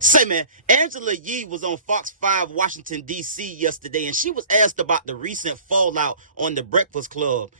Say, man, Angela Yee was on Fox 5 Washington, D.C. yesterday, and she was asked about the recent fallout on the Breakfast Club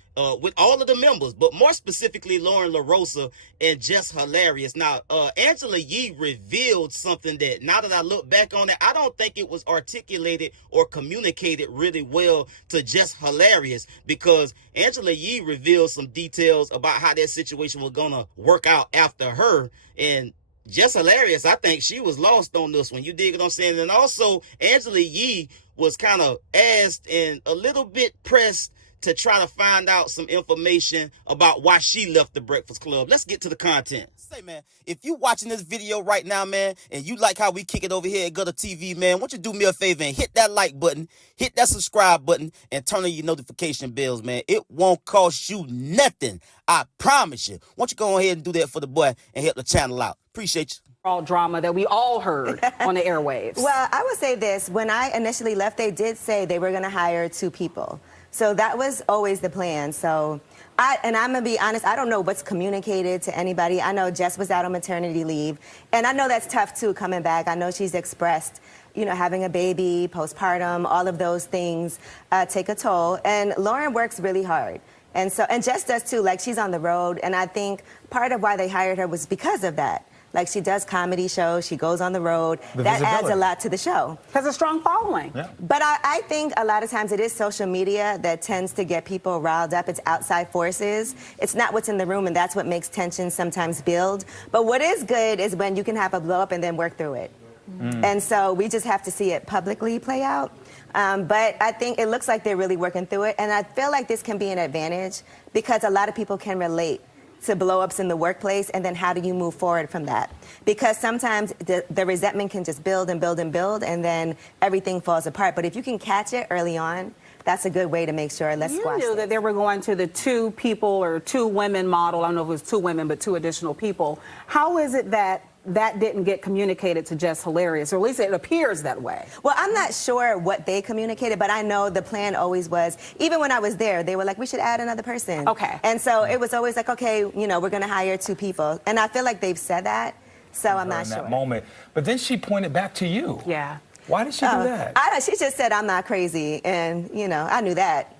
with all of the members, but more specifically, Loren, Larosa, and Jess Hilarious. Now, Angela Yee revealed something that, now that I look back on it, I don't think it was articulated or communicated really well to Jess Hilarious, because Angela Yee revealed some details about how that situation was going to work out after her, and Just Hilarious, I think she was lost on this one. You dig what I'm saying? And also, Angela Yee was kind of asked and a little bit pressed to try to find out some information about why she left the Breakfast Club. Let's get to the content. Say, man, if you watching this video right now, man, and you like how we kick it over here at GuddaTV, man, why don't you do me a favor and hit that like button, hit that subscribe button, and turn on your notification bells, man. It won't cost you nothing. I promise you. Why don't you go ahead and do that for the boy and help the channel out? Appreciate you. All drama that we all heard on the airwaves. Well, I would say this. When I initially left, they did say they were going to hire 2 people. So that was always the plan. So, I'm going to be honest, I don't know what's communicated to anybody. I know Jess was out on maternity leave, and I know that's tough, too, coming back. I know she's expressed, you know, having a baby, postpartum, all of those things take a toll. And Loren works really hard. And Jess does, too. Like, she's on the road, and I think part of why they hired her was because of that. Like, she does comedy shows, she goes on the road. That adds a lot to the show. Has a strong following. Yeah. But I think a lot of times it is social media that tends to get people riled up. It's outside forces. It's not what's in the room, and that's what makes tension sometimes build. But what is good is when you can have a blow up and then work through it. And so we just have to see it publicly play out. But I think it looks like they're really working through it. And I feel like this can be an advantage because a lot of people can relate to blow-ups in the workplace, and then how do you move forward from that? Because sometimes the resentment can just build and build and build, and then everything falls apart. But if you can catch it early on, that's a good way to make sure, let's squash You knew that they were going to the 2 people or 2 women model. I don't know if it was 2 women, but 2 additional people. How is it that that didn't get communicated to Jess Hilarious, or at least it appears that way? Well, I'm not sure what they communicated, but I know the plan always was, even when I was there, they were like, we should add another person. Okay. And so it was always like, okay, you know, we're going to hire 2 people. And I feel like they've said that, so I'm not sure. In that moment. But then she pointed back to you. Yeah. Why did she do that? She just said, I'm not crazy, and, you know, I knew that.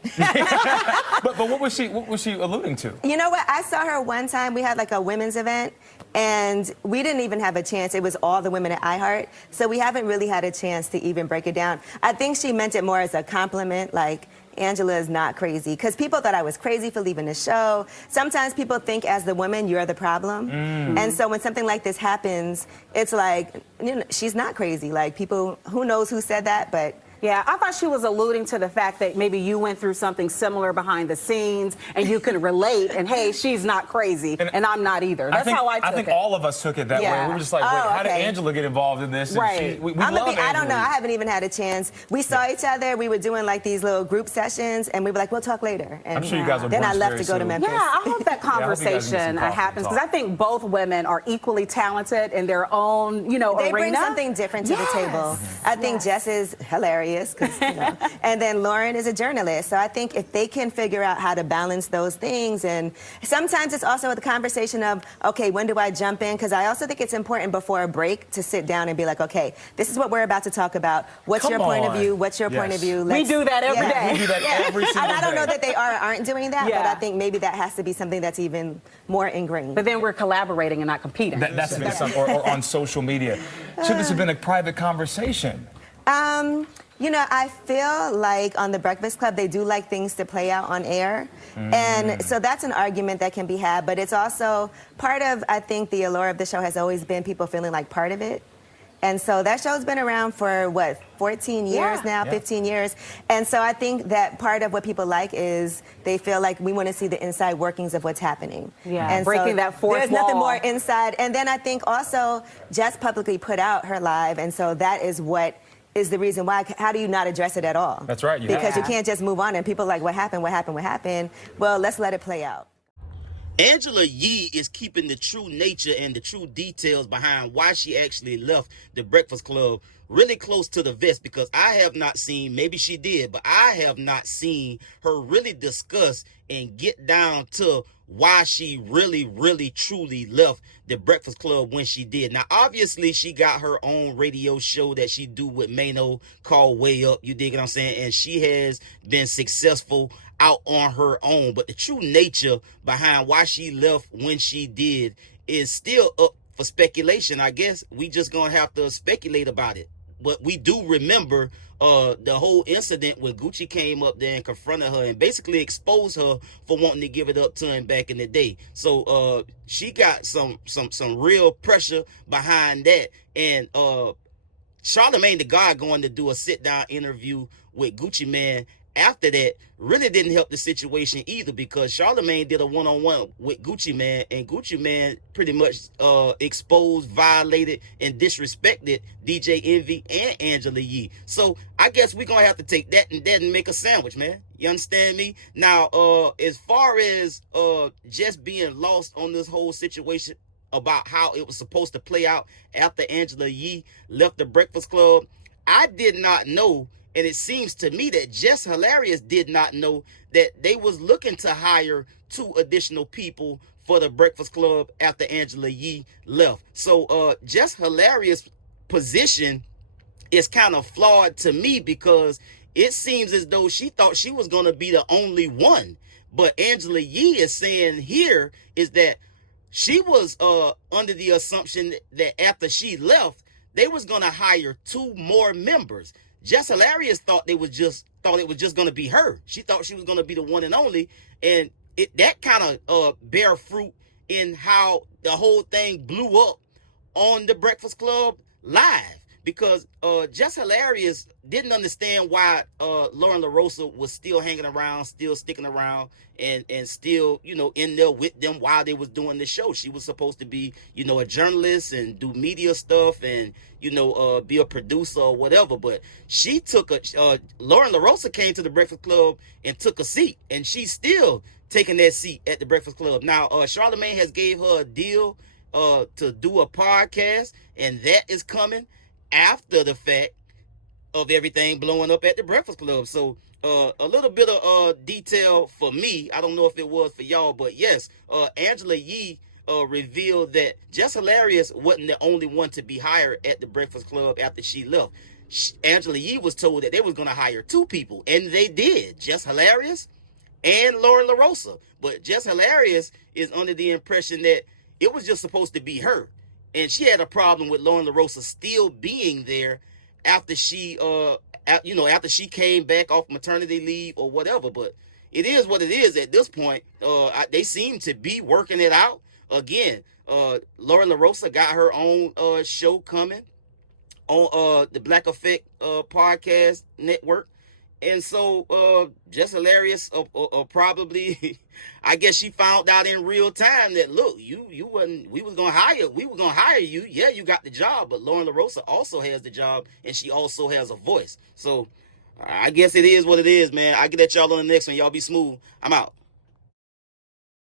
But what was she alluding to? You know what? I saw her one time. We had like a women's event, and we didn't even have a chance. It was all the women at iHeart, so we haven't really had a chance to even break it down. I think she meant it more as a compliment, like, Angela is not crazy, because people thought I was crazy for leaving the show. Sometimes people think as the woman, you're the problem. And so when something like this happens, it's like, you know, she's not crazy. Like, people, who knows who said that, but Yeah, I thought she was alluding to the fact that maybe you went through something similar behind the scenes and you can relate, and hey, she's not crazy and I'm not either. That's how I took it. I think all of us took it that way. We were just like, wait, how did Angela get involved in this? And right. we love Angela. I don't know. I haven't even had a chance. We saw each other. We were doing like these little group sessions, and we were like, we'll talk later. And I'm sure you guys will then I brunch left very to go to soon. Memphis. Yeah, I hope that conversation happens, because I think both women are equally talented in their own, you know, they arena. bring something different to the table. I think Jess is hilarious, because, you know, and then Loren is a journalist. So I think if they can figure out how to balance those things, and sometimes it's also the conversation of, okay, when do I jump in? Because I also think it's important before a break to sit down and be like, okay, this is what we're about to talk about. What's your point of view? What's your point of view? We do that every day. We do that every single day. I don't know that they are or aren't doing that, but I think maybe that has to be something that's even more ingrained. But then we're collaborating and not competing. That's or on social media. Should this have been a private conversation? You know, I feel like on The Breakfast Club, they do like things to play out on air. And so that's an argument that can be had. But it's also part of, I think, the allure of the show has always been people feeling like part of it. And so that show's been around for, what, 14 years now, 15 years. And so I think that part of what people like is they feel like we want to see the inside workings of what's happening. Yeah, and breaking so that fourth there's wall. nothing more inside. And then I think also Jess publicly put out her live, and so that is what is the reason why. How do you not address it at all? That's right. Because you can't just move on, and people are like, what happened, what happened, what happened? Well, let's let it play out. Angela Yee is keeping the true nature and the true details behind why she actually left the Breakfast Club really close to the vest, because I have not seen, maybe she did, but I have not seen her really discuss and get down to why she really truly left the Breakfast Club when she did. Now, obviously, she got her own radio show that she do with Mano called Way Up. You dig what I'm saying? And she has been successful out on her own. But the true nature behind why she left when she did is still up for speculation. I guess we just gonna have to speculate about it. But we do remember the whole incident when Gucci came up there and confronted her and basically exposed her for wanting to give it up to him back in the day. So she got some real pressure behind that. And Charlamagne the God going to do a sit-down interview with Gucci Mane after that really didn't help the situation either, because Charlamagne did a one-on-one with Gucci Mane, and Gucci Mane pretty much exposed, violated, and disrespected DJ Envy and Angela Yee. So I guess we're gonna have to take that and make a sandwich, man. You understand me? Now, as far as just being lost on this whole situation about how it was supposed to play out after Angela Yee left the Breakfast Club, I did not know. And it seems to me that Jess Hilarious did not know that they was looking to hire 2 additional people for the Breakfast Club after Angela Yee left. So Jess Hilarious' position is kind of flawed to me, because it seems as though she thought she was going to be the only one. But Angela Yee is saying here is that she was under the assumption that after she left, they was going to hire 2 more members. Jess Hilarious thought it was just going to be her. She thought she was going to be the one and only, and that kind of bear fruit in how the whole thing blew up on the Breakfast Club live, because Jess Hilarious didn't understand why Loren Larosa was still hanging around, still sticking around, and still, you know, in there with them while they was doing the show. She was supposed to be, you know, a journalist and do media stuff and, you know, be a producer or whatever. But she took Loren Larosa came to the Breakfast Club and took a seat, and she's still taking that seat at the Breakfast Club. Now, Charlamagne has gave her a deal to do a podcast, and that is coming after the fact of everything blowing up at the Breakfast Club. So a little bit of detail for me. I don't know if it was for y'all, but yes, Angela Yee revealed that Jess Hilarious wasn't the only one to be hired at the Breakfast Club after she left. Angela Yee was told that they was going to hire 2 people, and they did, Jess Hilarious and Loren Larosa. But Jess Hilarious is under the impression that it was just supposed to be her. And she had a problem with Loren Larosa still being there after she, after she came back off maternity leave or whatever. But it is what it is at this point. They seem to be working it out. Again, Loren Larosa got her own show coming on the Black Effect podcast network. And so Jess Hilarious probably, I guess she found out in real time that, look, we were gonna hire you. Yeah, you got the job, but Loren Larosa also has the job, and she also has a voice. So I guess it is what it is, man. I get at y'all on the next one. Y'all be smooth. I'm out.